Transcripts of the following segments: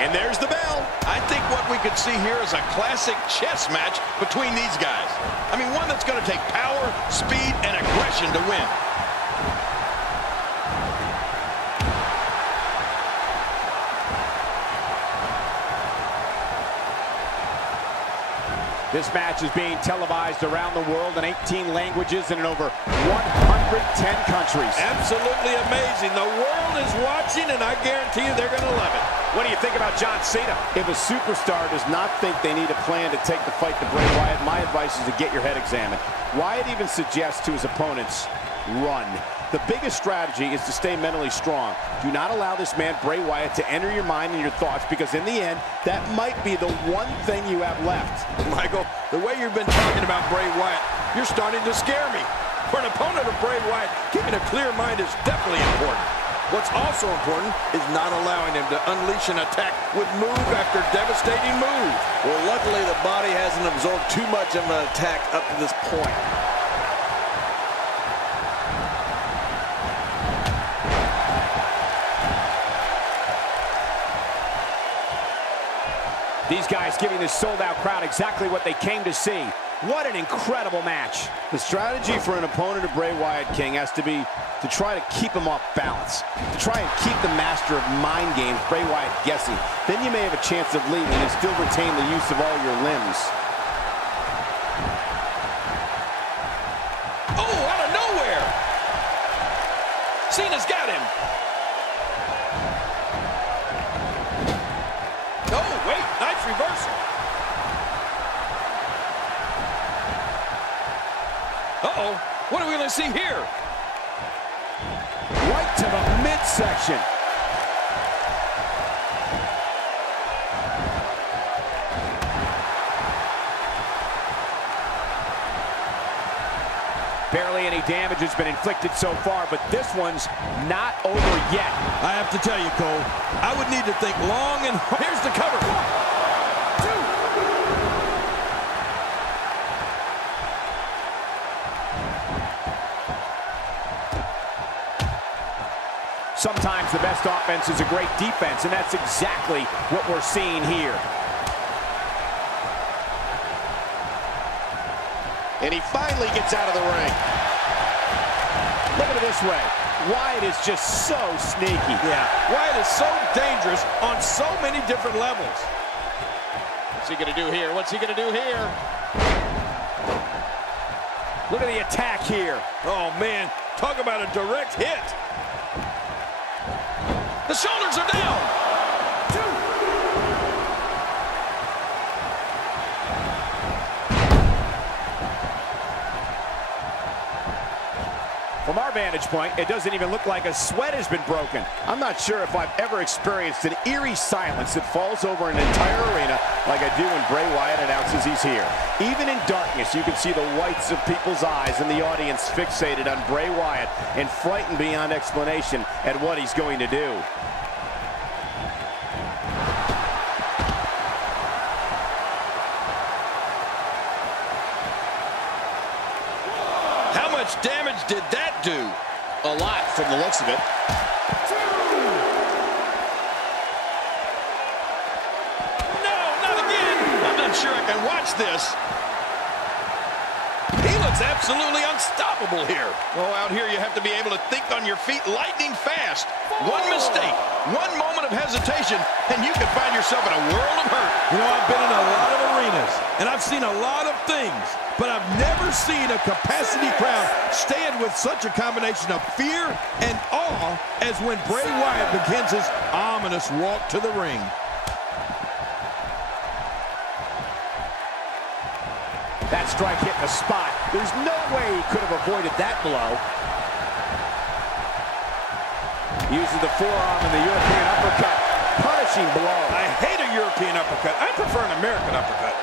And there's the bell. I think what we could see here is a classic chess match between these guys. I mean, one that's going to take power, speed, and aggression to win. This match is being televised around the world in 18 languages and in over 110 countries. Absolutely amazing. The world is watching, and I guarantee you they're going to love it. What do you think about John Cena? If a superstar does not think they need a plan to take the fight to Bray Wyatt, my advice is to get your head examined. Wyatt even suggests to his opponents, run. The biggest strategy is to stay mentally strong. Do not allow this man, Bray Wyatt, to enter your mind and your thoughts, because in the end, that might be the one thing you have left. Michael, the way you've been talking about Bray Wyatt, you're starting to scare me. For an opponent of Bray Wyatt, keeping a clear mind is definitely important. What's also important is not allowing him to unleash an attack with move after devastating move. Well, luckily the body hasn't absorbed too much of an attack up to this point. These guys giving this sold-out crowd exactly what they came to see. What an incredible match. The strategy for an opponent of Bray Wyatt, King, has to be to try to keep him off balance, to try and keep the master of mind games, Bray Wyatt, guessing. Then you may have a chance of leading and still retain the use of all your limbs. Oh, out of nowhere! Cena's got him. Oh, wait, nice reversal. Uh-oh, what are we going to see here? Right to the midsection. Barely any damage has been inflicted so far, but this one's not over yet. I have to tell you, Cole, I would need to think long and hard. Here's the cover. 1, 2. Sometimes the best offense is a great defense, and that's exactly what we're seeing here. And he finally gets out of the ring. Look at it this way. Wyatt is just so sneaky. Yeah, Wyatt is so dangerous on so many different levels. What's he going to do here? What's he going to do here? Look at the attack here. Oh, man, talk about a direct hit. The shoulders are down. 2. From our vantage point, it doesn't even look like a sweat has been broken. I'm not sure if I've ever experienced an eerie silence that falls over an entire arena like I do when Bray Wyatt announces he's here. Even in darkness, you can see the whites of people's eyes and the audience fixated on Bray Wyatt and frightened beyond explanation at what he's going to do. How much damage did that do? A lot from the looks of it. 2. No, not again. I'm not sure I can watch this. He looks absolutely unstoppable here. Oh, out here you have to be able to think on your feet lightning fast. One mistake, one moment of hesitation, and you can find yourself in a world of hurt. You know, I've been in a lot of arenas, and I've seen a lot of things, but I've never seen a capacity crowd stand with such a combination of fear and awe as when Bray Wyatt begins his ominous walk to the ring. That strike hit the spot. There's no way he could have avoided that blow. Uses the forearm and the European uppercut. Punishing blow. I hate a European uppercut. I prefer an American uppercut.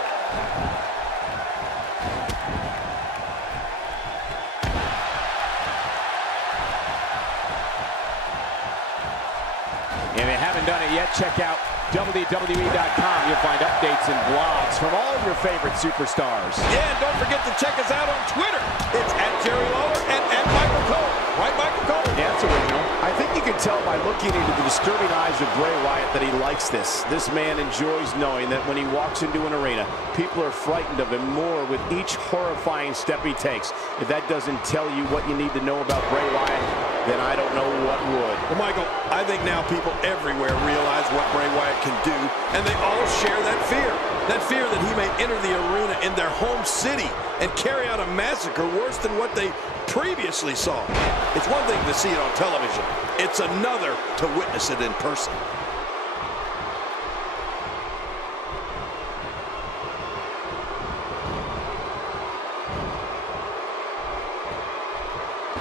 If you haven't done it yet, check out WWE.com. You'll find updates and blogs from all of your favorite superstars. Yeah, and don't forget to check us out on Twitter. It's @Jerry Lawler and @Michael Cole. Right, Michael Cole? Yeah, that's original. I think you can can tell by looking into the disturbing eyes of Bray Wyatt that he likes this. This man enjoys knowing that when he walks into an arena, people are frightened of him more with each horrifying step he takes. If that doesn't tell you what you need to know about Bray Wyatt, then I don't know what would. Well, Michael, I think now people everywhere realize what Bray Wyatt can do, and they all share that fear. That fear that he may enter the arena in their home city and carry out a massacre worse than what they previously saw. It's one thing to see it on television. It's another to witness it in person.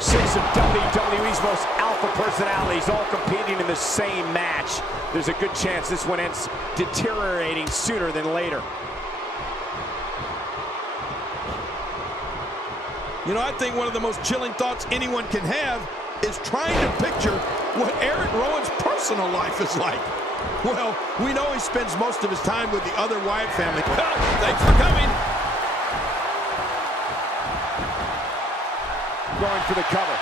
Six of WWE's most alpha personalities all competing in the same match. There's a good chance this one ends deteriorating sooner than later. You know, I think one of the most chilling thoughts anyone can have is trying to picture what Eric Rowan's personal life is like. Well, we know he spends most of his time with the other Wyatt family. Well, thanks for coming. Going for the cover.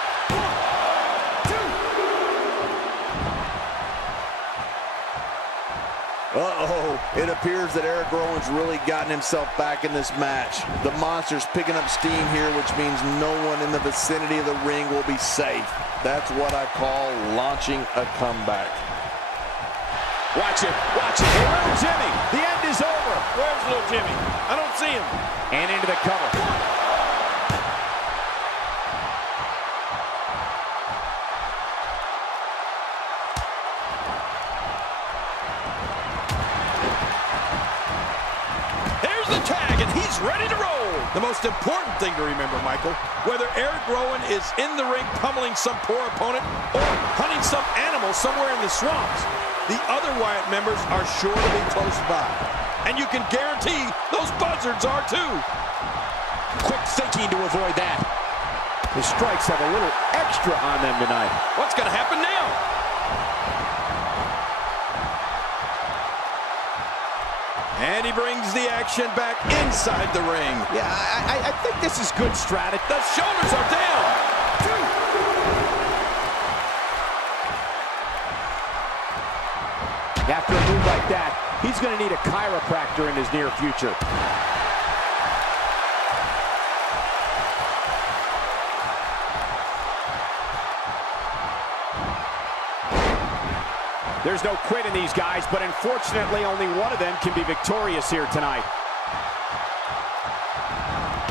Uh-oh, it appears that Eric Rowan's really gotten himself back in this match. The monster's picking up steam here, which means no one in the vicinity of the ring will be safe. That's what I call launching a comeback. Watch it, watch it. Hey, little Jimmy, the end is over. Where's little Jimmy? I don't see him. And into the cover. Ready to roll. The most important thing to remember, Michael, whether Eric Rowan is in the ring pummeling some poor opponent or hunting some animal somewhere in the swamps, the other Wyatt members are sure to be close by. And you can guarantee those buzzards are too. Quick thinking to avoid that. The strikes have a little extra on them tonight. What's going to happen now? And he brings the action back inside the ring. Yeah, I think this is good strategy. The shoulders are down. After a move like that, he's going to need a chiropractor in his near future. There's no quit in these guys, but unfortunately only one of them can be victorious here tonight.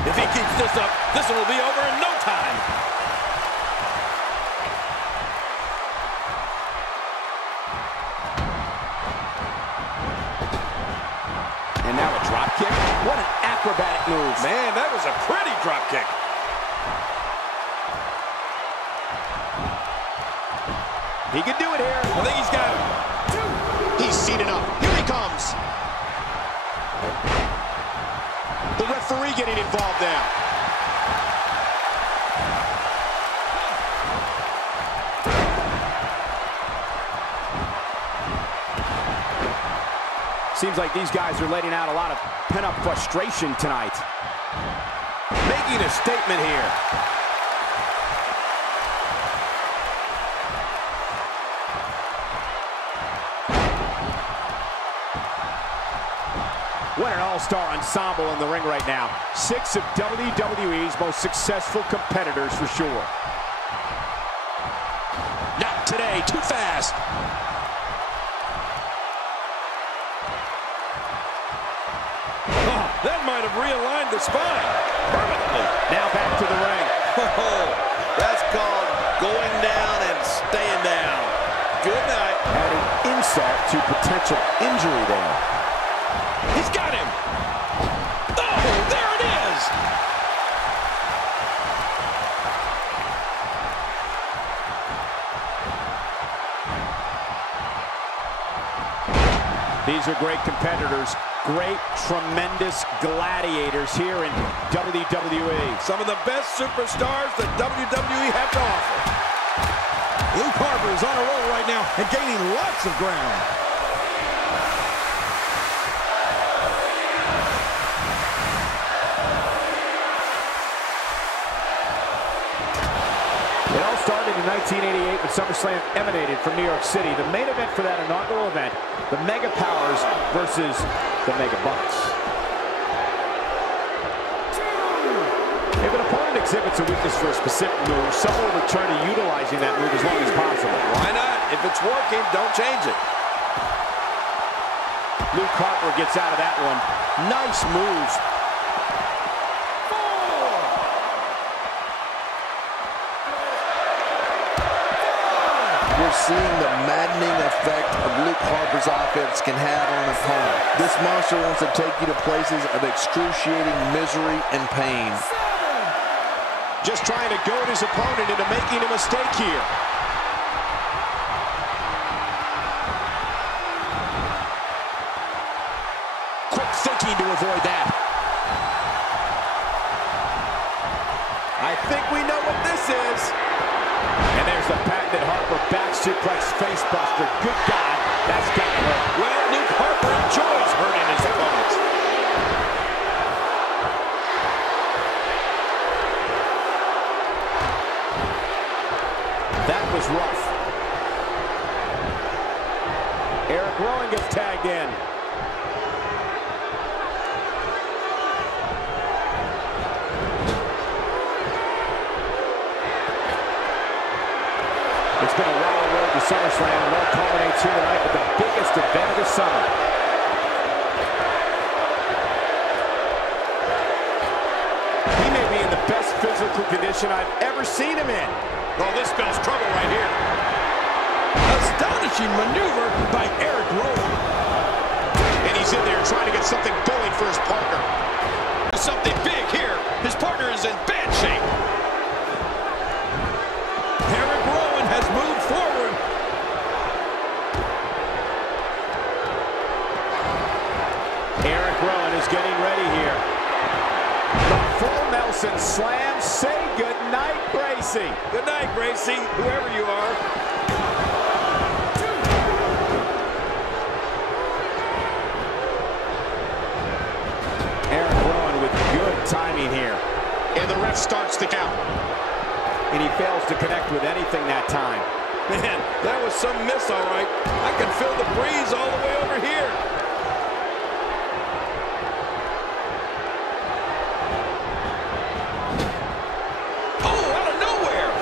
If he keeps this up, this one will be over in no time. And now a drop kick. What an acrobatic move. Man, that was a pretty drop kick. He can do it here. I think he's got it. He's seen enough. Here he comes. The referee getting involved now. Seems like these guys are letting out a lot of pent-up frustration tonight. Making a statement here. What an all-star ensemble in the ring right now. 6 of WWE's most successful competitors for sure. Not today, too fast. Oh, that might have realigned the spine permanently. Now back to the ring. Oh, that's called going down and staying down. Good night. Adding insult to potential injury there. He's got him. Oh, there it is. These are great competitors, great, tremendous gladiators here in WWE. Some of the best superstars that WWE have to offer. Luke Harper is on a roll right now and gaining lots of ground. It all started in 1988 when Summerslam emanated from New York City. The main event for that inaugural event, the Mega Powers versus the Mega Bucks. If an opponent exhibits a weakness for a specific move, some will return to utilizing that move as long as possible. Why not? If it's working, don't change it. Luke Harper gets out of that one. Nice move. We're seeing the maddening effect of Luke Harper's offense can have on an opponent. This monster wants to take you to places of excruciating misery and pain. Just trying to goad his opponent into making a mistake here. Quick thinking to avoid that. I think we know what this is. And there's the patented Harper back suplex facebuster. Good God, that's got to hurt. Well, Luke Harper enjoys hurting his opponents. That was rough. Eric Rowan gets tagged in. It's been a wild road to SummerSlam, and it all culminates here tonight with the biggest event of the summer. He may be in the best physical condition I've ever seen him in. Oh, this spells trouble right here. Astonishing maneuver by Eric Rowan. And he's in there trying to get something going for his partner. Something big here. His partner is in bad shape. Eric Rowan has moved forward. Eric Rowan is getting ready here. The full Nelson slam. Say goodnight, Gracie. Good night, Gracie, whoever you are. Eric Rowan with good timing here. And the ref starts the count. And he fails to connect with anything that time. Man, that was some miss, all right. I can feel the breeze all the way over here. Oh, out of nowhere.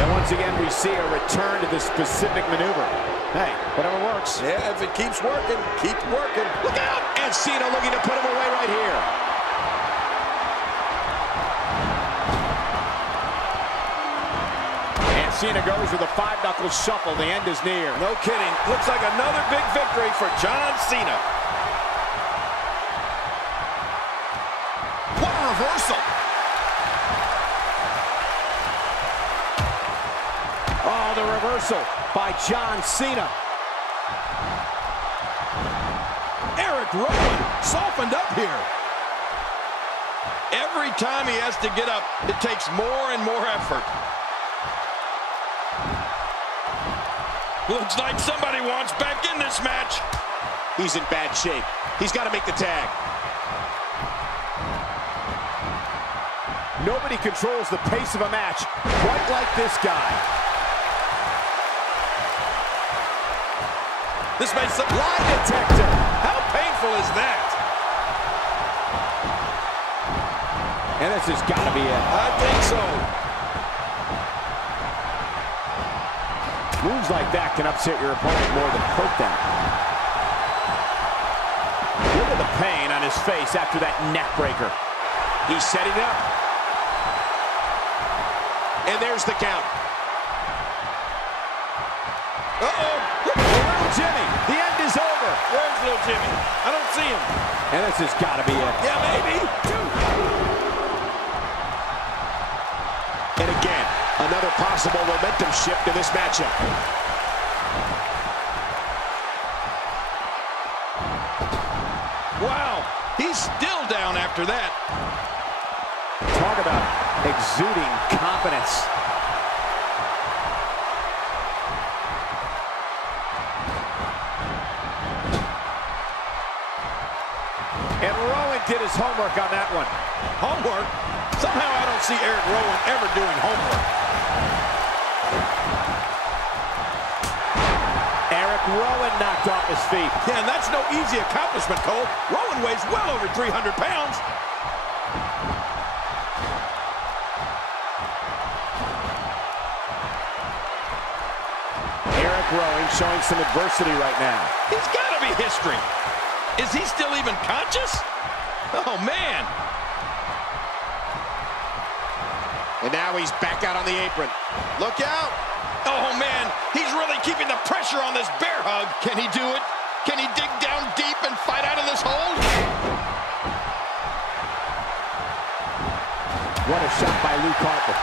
And once again, we see a return to this specific maneuver. Hey, whatever works. Yeah, if it keeps working, keep working. Look out! And Cena looking to put him away right here. Cena goes with a five-knuckle shuffle. The end is near. No kidding. Looks like another big victory for John Cena. What a reversal. Oh, the reversal by John Cena. Eric Rowan softened up here. Every time he has to get up, it takes more and more effort. Looks like somebody wants back in this match. He's in bad shape. He's got to make the tag. Nobody controls the pace of a match quite like this guy. This may some Lie detector. How painful is that? And this has got to be it. I think so. Moves like that can upset your opponent more than hurt them. Look at the pain on his face after that neck breaker. He's setting it up. And there's the count. Uh-oh. Little Jimmy, the end is over. Where's little Jimmy? I don't see him. And this has got to be it. Yeah, maybe. And again, another possible momentum shift in this matchup. Wow, he's still down after that. Talk about exuding confidence. And Rowan did his homework on that one. Homework? Somehow I don't see Eric Rowan ever doing homework. Eric Rowan knocked off his feet. Yeah, and that's no easy accomplishment, Cole. Rowan weighs well over 300 pounds. Eric Rowan showing some adversity right now. He's got to be history. Is he still even conscious? Oh, man. And now he's back out on the apron. Look out. Oh, man, he's really keeping the pressure on this bear hug. Can he do it? Can he dig down deep and fight out of this hold? What a shot by Luke Harper.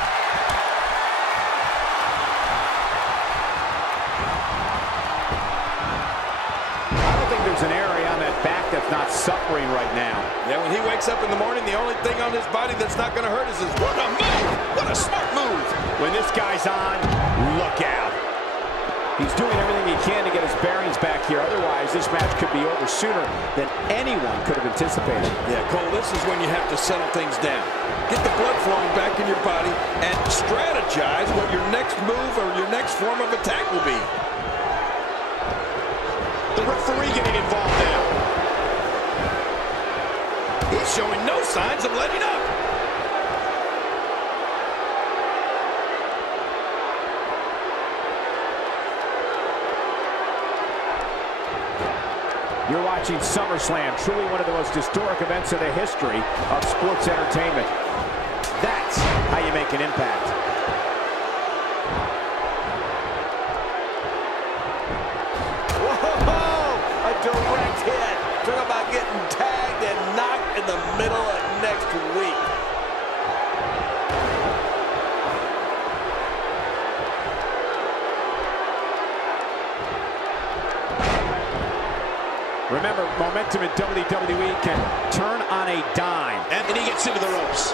I don't think there's an area on that back that's not suffering right now. Yeah, when he wakes up in the morning, the only thing on his body that's not going to hurt is his... What a move! What a smart move! When this guy's on, look out. He's doing everything he can to get his bearings back here. Otherwise, this match could be over sooner than anyone could have anticipated. Yeah, Cole, this is when you have to settle things down. Get the blood flowing back in your body and strategize what your next move or your next form of attack will be. The referee getting involved now. He's showing no signs of letting up. You're watching Summerslam, truly one of the most historic events in the history of sports entertainment. That's how you make an impact. Whoa! A direct hit. Talk about getting tagged and knocked in the middle of next week. Remember, momentum in WWE can turn on a dime. And he gets into the ropes.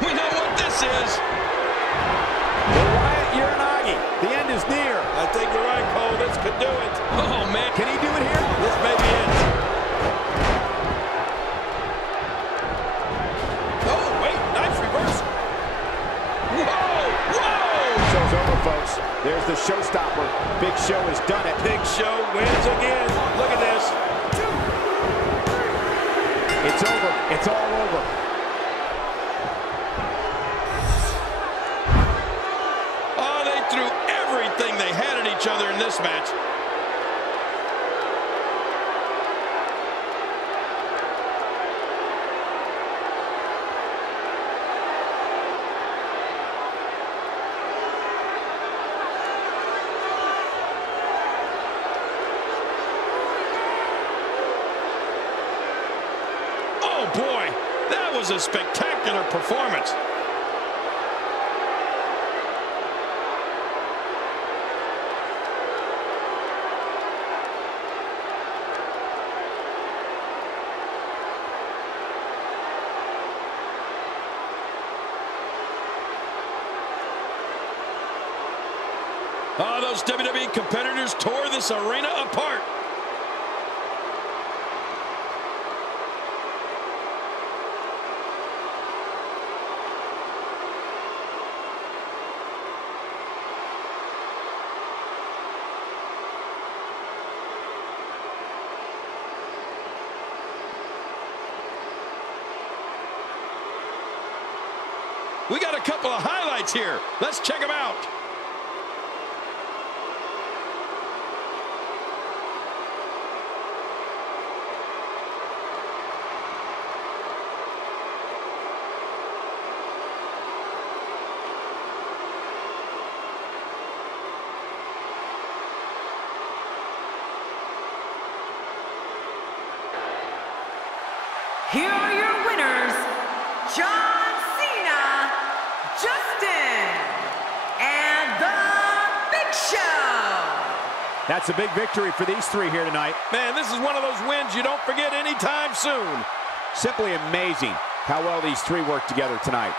We know what this is. The Wyatt Uranagi. The end is near. I think you're right, Cole. This could do it. Oh, man. Can he do it here? This may be it. Oh, wait. Nice reversal. Whoa! Whoa! Show's over, folks. There's the showstopper. Big Show has done it. Big Show wins again. Look at this. It's over. It's all over. Oh, they threw everything they had at each other in this match. Oh, boy, that was a spectacular performance. Oh, those WWE competitors tore this arena apart. We got a couple of highlights here. Let's check them out. Here are your winners, John Cena, Justin, and The Big Show. That's a big victory for these three here tonight. Man, this is one of those wins you don't forget anytime soon. Simply amazing how well these three worked together tonight.